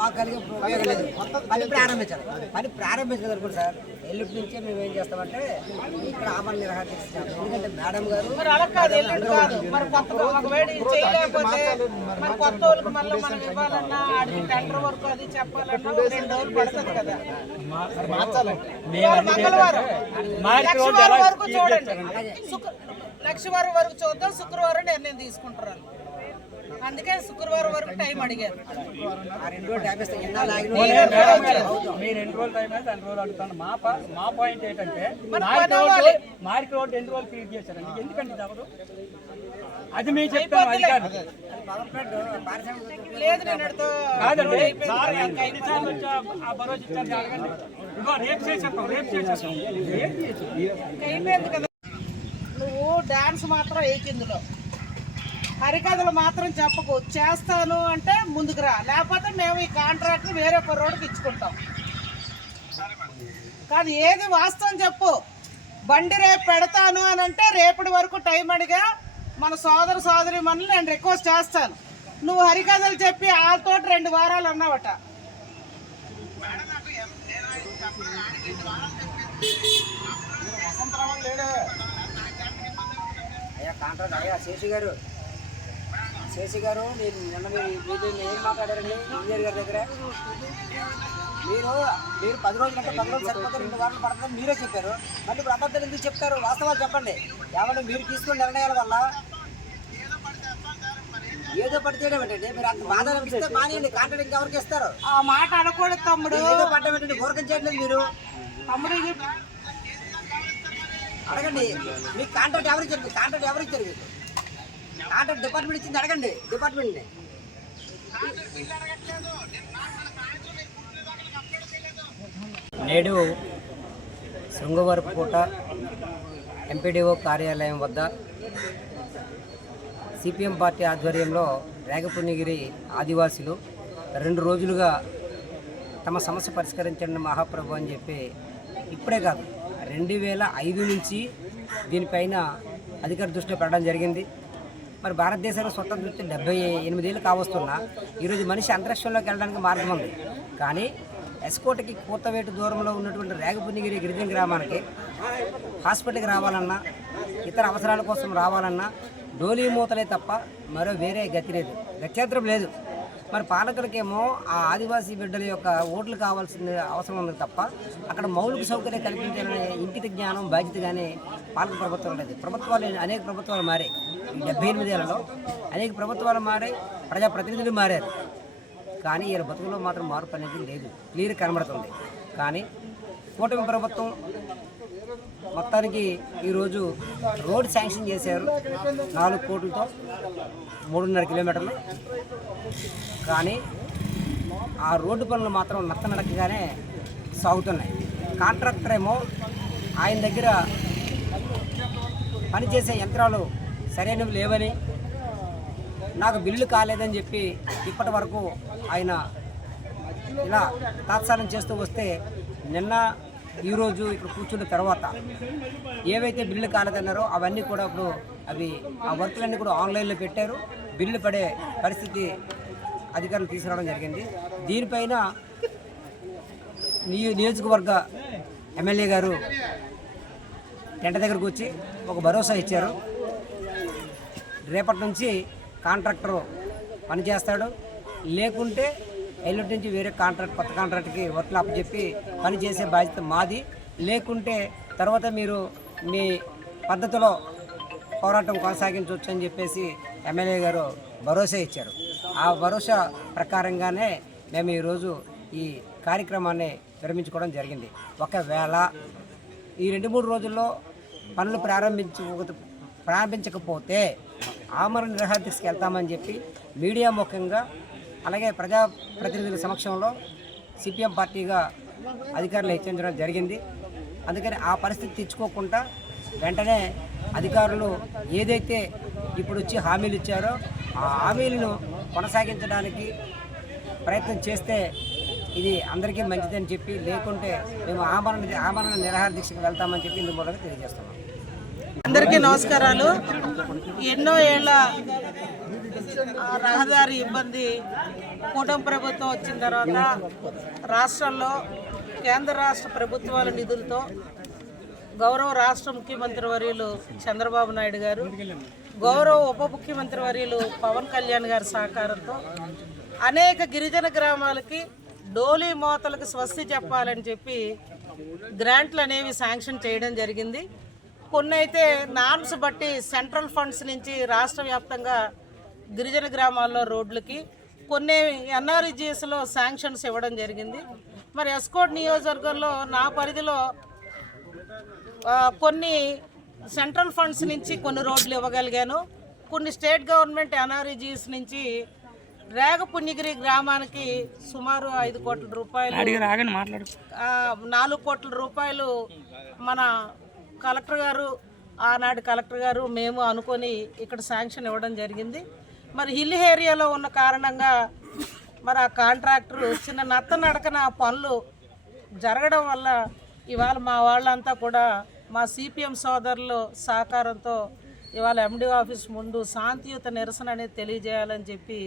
మాకు కలిగే ఉపయోగం లేదు. పని ప్రారంభించాలి. పని ప్రారంభించగలుగుతారు సార్. ఎల్లుంటి నుంచే మేము ఏం చేస్తామంటే ఇక్కడ ఆమరణ నిరాహార దీక్ష చేస్తాం. ఎందుకంటే మేడం గారు లక్షవారం వరకు చూద్దాం, శుక్రవారం నిర్ణయం తీసుకుంటారు. అందుకే శుక్రవారం వరకు టైం అడిగారు. మీరు ఎన్ని రోజులు టైం అయితే అన్ని రోజులు అడుగుతాను. మా పాయింట్ ఏంటంటే మార్క్ రోడ్ ఎన్ని రోజులు క్రియేట్ చేశారండి, ఎందుకంటే తప్పదు అది మేము చెప్తాను. అధికారులు లేదు నేను కాదండి, ఆ భరోసా ఇచ్చారు అడగండి. ఇంకో రేపు చేసేస్తాం, రేపు చేసేస్తాం. అయిపోయింది కదా. నువ్వు డాన్స్ మాత్రం ఏకిందులో హరికథలు మాత్రం చెప్పకు. చేస్తాను అంటే ముందుకు రా, లేకపోతే మేము ఈ కాంట్రాక్ట్ వేరే రోడ్డుకి ఇచ్చుకుంటాం. కాదు, ఏది వాస్తవం చెప్పు. బండి రేపు పెడతాను అని అంటే రేపటి వరకు టైం అడిగా మన సోదరి మనల్ని నేను రిక్వెస్ట్ చేస్తాను. నువ్వు హరికథలు చెప్పి వాళ్ళతో 2 వారాలు అన్నావట. అయ్యా కాంట్రాక్ట్ అయ్యా శేషి గారు నేను నిన్న మీరు ఏం మాట్లాడారండి ఇంజనీర్ గారి దగ్గర? మీరు 10 రోజులు అంటే 10 రోజులు సరిపోతే 2 వారాలు పడుతుందని మీరే చెప్పారు. మళ్ళీ ఇప్పుడు అబద్ధాలు ఎందుకు చెప్తారు? వాస్తవాలు చెప్పండి. ఏమంటే మీరు తీసుకున్న నిర్ణయాల వల్ల ఏదో పడితే ఏంటంటే మీరు అంత బాధ అనిపిస్తే మానేయండి. కాంట్రాక్ట్ ఇంకెవరికి ఇస్తారు? ఆ మాట అనకూడదు తమ్ముడు. ఏదో పడ్డమేంటండి, ఊరకం చేయట్లేదు మీరు. తమ్ముడు అడగండి, మీకు కాంట్రాక్ట్ ఎవరు ఇచ్చారు? కాంట్రాక్ట్ ఎవరు ఇచ్చారు? మీకు కాంట్రాక్ట్ డిపార్ట్మెంట్ ఇచ్చింది అడగండి డిపార్ట్మెంట్ని. నేడు శృంగవరపుకోట ఎంపీడీఓ కార్యాలయం వద్ద సిపిఎం పార్టీ ఆధ్వర్యంలో రేగపుణ్యగిరి ఆదివాసులు 2 రోజులుగా తమ సమస్య పరిష్కరించండి మహాప్రభు అని చెప్పి ఇప్పుడే కాదు 2005 నుంచి దీనిపైన అధికార దృష్టిలో పెట్టడం జరిగింది. మరి భారతదేశంలో స్వతంత్రం వచ్చి 78 ఏళ్ళు కావస్తున్నా ఈరోజు మనిషి అంతరిక్షంలోకి వెళ్ళడానికి మార్గం ఉంది. కానీ ఎస్కోటకి కూతవేటు దూరంలో ఉన్నటువంటి రేగపుణ్యగిరి గిరిజన గ్రామానికి హాస్పిటల్కి రావాలన్నా ఇతర అవసరాల కోసం రావాలన్నా డోలీ మూతలే తప్ప మరో వేరే గతి లేదు, గత్యంతరం లేదు. మరి పాలకులకేమో ఆ ఆదివాసీ బిడ్డల యొక్క ఓట్లు కావాల్సిన అవసరం ఉంది తప్ప అక్కడ మౌలిక సౌకర్యం కల్పించాలనే ఇంకిత జ్ఞానం బాధ్యత కానీ పాలక ప్రభుత్వం లేదు. ప్రభుత్వాలు అనేక ప్రభుత్వాలు మారాయి. 78 ఏళ్లలో అనేక ప్రభుత్వాలు మారాయి, ప్రజాప్రతినిధులు మారారు. కానీ ఈయన బతుకులో మాత్రం మార్పు అనేది లేదు, క్లియర్ కనబడుతుంది. కానీ కూటమి ప్రభుత్వం మొత్తానికి ఈరోజు రోడ్ శాంక్షన్ చేశారు 4 కోట్లతో 3.5 కిలోమీటర్లు. కానీ ఆ రోడ్డు పనులు మాత్రం నత్తనడకగానే సాగుతున్నాయి. కాంట్రాక్టర్ ఏమో ఆయన దగ్గర పనిచేసే యంత్రాలు సరైనవి లేవని, నాకు బిల్లు కాలేదని చెప్పి ఇప్పటి వరకు ఆయన ఇలా తాత్సారం చేస్తూ వస్తే నిన్న ఈరోజు ఇక్కడ కూర్చున్న తర్వాత ఏవైతే బిల్లు కాలేదన్నారో అవన్నీ కూడా ఇప్పుడు ఆ వర్కులన్నీ కూడా ఆన్లైన్లో పెట్టారు. బిల్లు పడే పరిస్థితి అధికారులు తీసుకురావడం జరిగింది. దీనిపైన నియోజకవర్గ ఎమ్మెల్యే గారు టెంట దగ్గరకు వచ్చి ఒక భరోసా ఇచ్చారు. రేపటి నుంచి కాంట్రాక్టరు పనిచేస్తాడు, లేకుంటే ఎల్లుంటి నుంచి వేరే కొత్త కాంట్రాక్ట్కి వర్క్లు అప్పచెప్పి పనిచేసే బాధ్యత మాది, లేకుంటే తర్వాత మీరు మీ పద్ధతిలో పోరాటం కొనసాగించవచ్చు అని చెప్పేసి ఎమ్మెల్యే గారు భరోసా ఇచ్చారు. ఆ భరోసా ప్రకారంగానే మేము ఈరోజు ఈ కార్యక్రమాన్ని విరమించుకోవడం జరిగింది. ఒకవేళ ఈ 2-3 రోజుల్లో పనులు ప్రారంభించకపోతే ఆమరణ నిరాహార దీక్షకి వెళ్తామని చెప్పి మీడియా ముఖంగా అలాగే ప్రజాప్రతినిధుల సమక్షంలో సిపిఎం పార్టీగా అధికారులు హెచ్చరించడం జరిగింది. అందుకని ఆ పరిస్థితి తెచ్చుకోకుండా వెంటనే అధికారులు ఏదైతే ఇప్పుడు వచ్చి హామీలు ఇచ్చారో ఆ హామీలను కొనసాగించడానికి ప్రయత్నం చేస్తే ఇది అందరికీ మంచిదని చెప్పి, లేకుంటే మేము ఆమరణ నిరాహార దీక్షకు వెళ్తామని చెప్పి ఇందు మూలంగా తెలియజేస్తున్నాం. అందరికీ నమస్కారాలు. ఎన్నో ఏళ్ళ రహదారి ఇబ్బంది కూటమి ప్రభుత్వం వచ్చిన తర్వాత రాష్ట్రంలో కేంద్ర రాష్ట్ర ప్రభుత్వాల నిధులతో గౌరవ రాష్ట్ర ముఖ్యమంత్రి వర్యులు చంద్రబాబు నాయుడు గారు, గౌరవ ఉప ముఖ్యమంత్రి వర్యులు పవన్ కళ్యాణ్ గారి సహకారంతో అనేక గిరిజన గ్రామాలకి డోలీ మోతలకు స్వస్తి చెప్పాలని చెప్పి గ్రాంట్లు అనేవి శాంక్షన్ చేయడం జరిగింది. కొన్ని అయితే నామ్స్ బట్టి సెంట్రల్ ఫండ్స్ నుంచి రాష్ట్ర వ్యాప్తంగా గిరిజన గ్రామాల్లో రోడ్లకి, కొన్ని ఎన్ఆర్ఈజీఎస్లో శాంక్షన్స్ ఇవ్వడం జరిగింది. మరి ఎస్కోట్ నియోజకవర్గంలో నా పరిధిలో కొన్ని సెంట్రల్ ఫండ్స్ నుంచి కొన్ని రోడ్లు ఇవ్వగలిగాను. కొన్ని స్టేట్ గవర్నమెంట్ ఎన్ఆర్ఈజీఎస్ నుంచి రేగపుణ్యగిరి గ్రామానికి సుమారు 5 కోట్ల రూపాయలు, 4 కోట్ల రూపాయలు మన కలెక్టర్ గారు, ఆనాటి కలెక్టర్ గారు మేము అనుకొని ఇక్కడ శాంక్షన్ ఇవ్వడం జరిగింది. మరి హిల్ ఏరియాలో ఉన్న కారణంగా మరి ఆ కాంట్రాక్టర్ చిన్న నత్తనడకన పనులు జరగడం వల్ల ఇవాళ మా వాళ్ళంతా కూడా మా సిపిఎం సోదరులు సహకారంతో ఇవాళ ఎండి ఆఫీస్ ముందు శాంతియుత నిరసన అనేది తెలియజేయాలని చెప్పి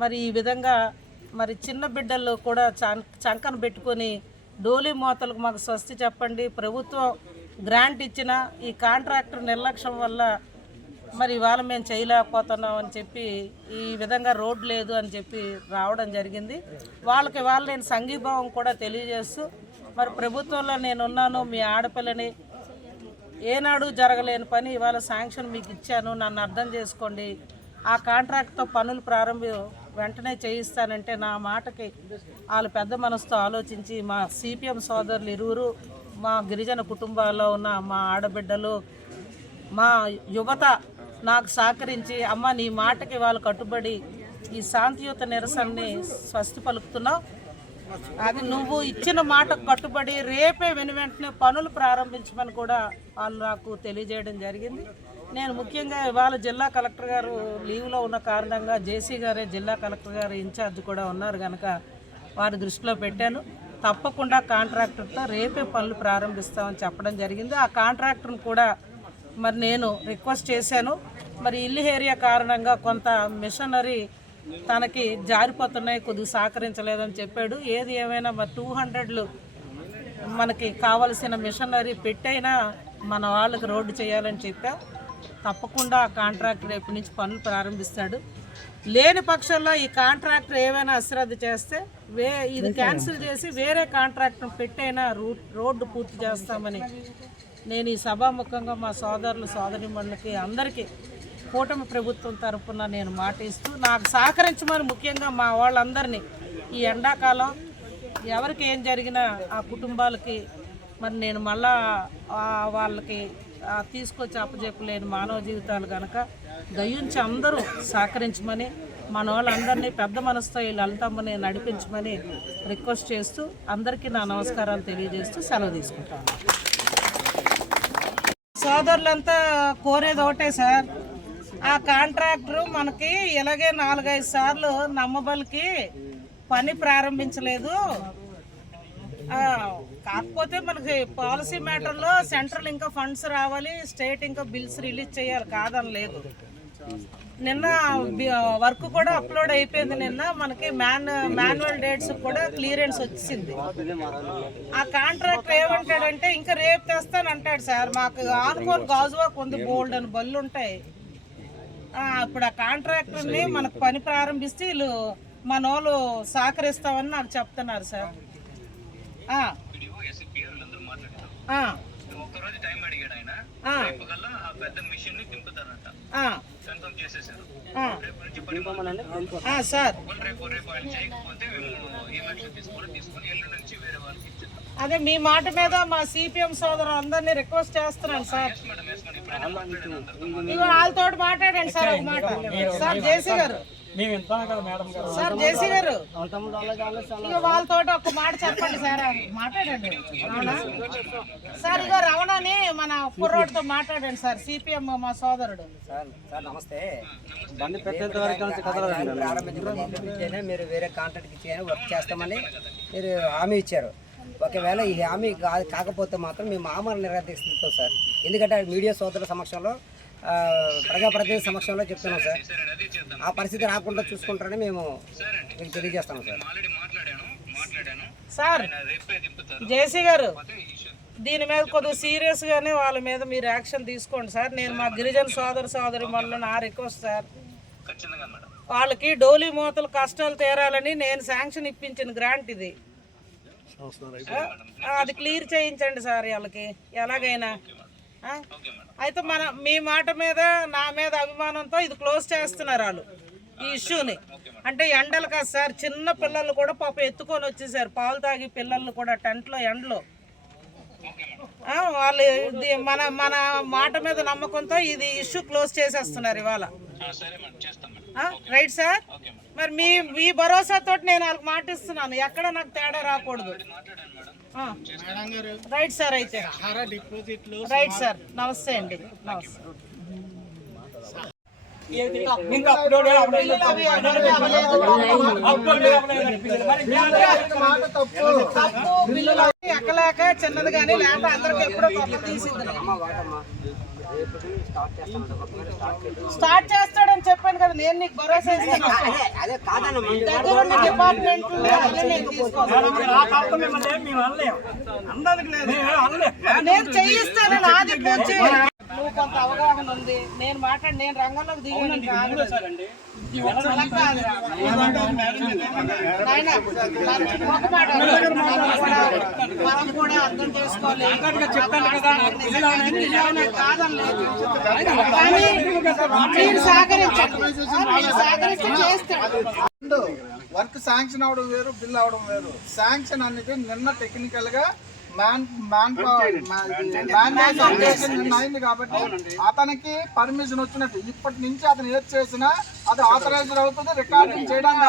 మరి ఈ విధంగా మరి చిన్న బిడ్డలు కూడా చంకన పెట్టుకొని డోలీ మోతలకు మాకు స్వస్తి చెప్పండి, ప్రభుత్వం గ్రాంట్ ఇచ్చిన ఈ కాంట్రాక్టర్ నిర్లక్ష్యం వల్ల మరి ఇవాళ మేము చేయలేకపోతున్నాం అని చెప్పి ఈ విధంగా రోడ్ లేదు అని చెప్పి రావడం జరిగింది. వాళ్ళకి ఇవాళ నేను సంఘీభావం కూడా తెలియజేస్తూ మరి ప్రభుత్వంలో నేనున్నాను, మీ ఆడపిల్లని ఏనాడు జరగలేని పని ఇవాళ శాంక్షన్ మీకు ఇచ్చాను, నన్ను అర్థం చేసుకోండి, ఆ కాంట్రాక్ట్తో పనులు వెంటనే చేయిస్తానంటే నా మాటకి వాళ్ళు పెద్ద మనసుతో ఆలోచించి మా సిపిఎం సోదరులు ఇరువురు, మా గిరిజన కుటుంబాల్లో ఉన్న మా ఆడబిడ్డలు, మా యువత నాకు సహకరించి అమ్మ నీ మాటకి వాళ్ళు కట్టుబడి ఈ శాంతియుత నిరసనని స్వస్తి పలుకుతున్నావు, అది నువ్వు ఇచ్చిన మాటకు కట్టుబడి రేపే వెంటనే పనులు ప్రారంభించమని కూడా వాళ్ళు నాకు తెలియజేయడం జరిగింది. నేను ముఖ్యంగా ఇవాళ జిల్లా కలెక్టర్ గారు లీవ్లో ఉన్న కారణంగా జేసీ గారే జిల్లా కలెక్టర్ గారు ఇన్ఛార్జ్ కూడా ఉన్నారు కనుక వారి దృష్టిలో పెట్టాను. తప్పకుండా కాంట్రాక్టర్తో రేపే పనులు ప్రారంభిస్తామని చెప్పడం జరిగింది. ఆ కాంట్రాక్టర్ని కూడా మరి నేను రిక్వెస్ట్ చేశాను. మరి ఇల్లు ఏరియా కారణంగా కొంత మిషనరీ తనకి జారిపోతున్నాయి, కొద్దిగా సహకరించలేదని చెప్పాడు. ఏది ఏమైనా మరి 200 మనకి కావలసిన మిషనరీ పెట్టైనా మన వాళ్ళకి రోడ్డు చేయాలని చెప్పా. తప్పకుండా ఆ కాంట్రాక్టర్ రేపు నుంచి పనులు ప్రారంభిస్తాడు. లేని పక్షంలో ఈ కాంట్రాక్టర్ ఏమైనా అశ్రద్ధ చేస్తే ఇది క్యాన్సిల్ చేసి వేరే కాంట్రాక్టర్ పెట్టైనా రోడ్డు పూర్తి చేస్తామని నేను ఈ సభాముఖంగా మా సోదరులు సోదరిమణులకి అందరికీ కూటమి ప్రభుత్వం తరఫున నేను మాట ఇస్తూ నాకు సహకరించమని ముఖ్యంగా మా వాళ్ళందరినీ ఈ ఎండాకాలం ఎవరికి ఏం జరిగినా ఆ కుటుంబాలకి మరి నేను మళ్ళా వాళ్ళకి తీసుకొచ్చి అప్పచెప్పలేని మానవ జీవితాలు కనుక దయించి అందరూ సహకరించమని మన వాళ్ళందరినీ పెద్ద మనసుతో ఈ లలితమ్మని నడిపించమని రిక్వెస్ట్ చేస్తూ అందరికీ నా నమస్కారాలు తెలియజేస్తూ సెలవు తీసుకుంటాను. సోదరులంతా కోరేది ఒకటే సార్, ఆ కాంట్రాక్టర్ మనకి ఇలాగే 4-5 సార్లు నమ్మబలికి పని ప్రారంభించలేదు. కాకపోతే మనకి పాలసీ మ్యాటర్లో సెంట్రల్ ఇంకా ఫండ్స్ రావాలి, స్టేట్ ఇంకా బిల్స్ రిలీజ్ చేయాలి, కాదని లేదు. నిన్న వర్క్ కూడా అప్లోడ్ అయిపోయింది. నిన్న మనకి మాన్యువల్ డేట్స్ కూడా క్లియరెన్స్ వచ్చింది. ఆ కాంట్రాక్టర్ ఏమంటాడంటే ఇంకా రేపు తెస్తాను అంటాడు సార్. మాకు ఆనుకోని గాజువాక్ ఉంది, బోల్డ్ అని బళ్ళు ఉంటాయి. ఇప్పుడు ఆ కాంట్రాక్టర్ని మనకు పని ప్రారంభిస్తే వీళ్ళు మన వాళ్ళు సహకరిస్తామని నాకు చెప్తున్నారు సార్. సార్ అదే మీ మాట మీద మా సిపిఎం సోదరు అందరినీ రిక్వెస్ట్ చేస్తున్నాను సార్. ఇక వాళ్ళతో మాట్లాడండి సార్ ఒక మాట. సార్ జేసీ గారు, సార్ జేసీ గారు ఇక వాళ్ళతో ఒక మాట చెప్పండి సార్, మాట్లాడండి. అవునా సార్? ఇక రమణని మన కుర్రోడ్తో మాట్లాడండి సార్, సిపిఎం మా సోదరుడు. సార్ నమస్తే. ప్రారంభించే మీరు వేరే కాంట్రాక్ట్కి ఇచ్చి వర్క్ చేస్తామని మీరు హామీ ఇచ్చారు. ఒకవేళ ఈ హామీ కాకపోతే మాత్రం మేము ఆమరణ నిరాదీస్తాం సార్. ఎందుకంటే మీడియా సోదరుల సమక్షంలో ప్రజాప్రతినిధి సమక్షంలో చెప్తున్నాం సార్. ఆ పరిస్థితి రాకుండా చూసుకుంటారని మేము మీకు తెలియజేస్తాం సార్. సార్ జేసీ గారు దీని మీద కొద్దిగా సీరియస్గానే వాళ్ళ మీద మీరు యాక్షన్ తీసుకోండి సార్. నేను మా గిరిజన సోదరి మళ్ళీ నా రిక్వెస్ట్ సార్, వాళ్ళకి డోలీ మూతలు కష్టాలు తీరాలని నేను శాంక్షన్ ఇప్పించిన గ్రాంట్ ఇది, అది క్లియర్ చేయించండి సార్ వాళ్ళకి ఎలాగైనా. అయితే మీ మాట మీద నా మీద అభిమానంతో ఇది క్లోజ్ చేస్తున్నారు వాళ్ళు ఈ ఇష్యూని. అంటే ఎండలు కాదు సార్, చిన్న పిల్లలు కూడా పాపం ఎత్తుకొని వచ్చేసారు, పాలు తాగి పిల్లల్ని కూడా టెంట్లో ఎండలో. వాళ్ళు మన మన మాట మీద నమ్మకంతో ఇది ఇష్యూ క్లోజ్ చేసేస్తున్నారు ఇవాళ. రైట్ సార్, మరి మీ భరోసాతో నేను వాళ్ళకి మాట ఇస్తున్నాను, ఎక్కడ నాకు తేడా రాకూడదు. రైట్ సార్, అయితే రైట్ సార్, నమస్తే అండి, నమస్తే. ఇంకా అప్లోడ్ ఎక్కలేక చిన్నది కానీ లేక అందరికి ఎప్పుడో గొప్ప తీసింది. స్టార్ట్ చేస్తాడని చెప్పాను కదా, నేను నీకు భరోసా ఇస్తాను. దగ్గరున్న డిపార్ట్మెంట్ నేను చేయిస్తాను, నాది పూర్తి. నువ్వు కొంత అవగాహన ఉంది, నేను రంగంలోకి దిగాను కాదు. మనం కూడా అర్థం చేసుకోవాలి, కాదనలేదు. కానీ మీరు సహకరిస్తే చేస్తాడు. వర్క్ శాంక్షన్ అవడం వేరు, బిల్ అవడం వేరు. శాంక్షన్ అనేది నిన్న టెక్నికల్ గా నిన్న అయింది కాబట్టి అతనికి పర్మిషన్ వచ్చినట్టు. ఇప్పటి నుంచి అతను ఏది చేసినా అది ఆథరైజ్డ్ అవుతుంది, రికార్డింగ్ చేయడానికి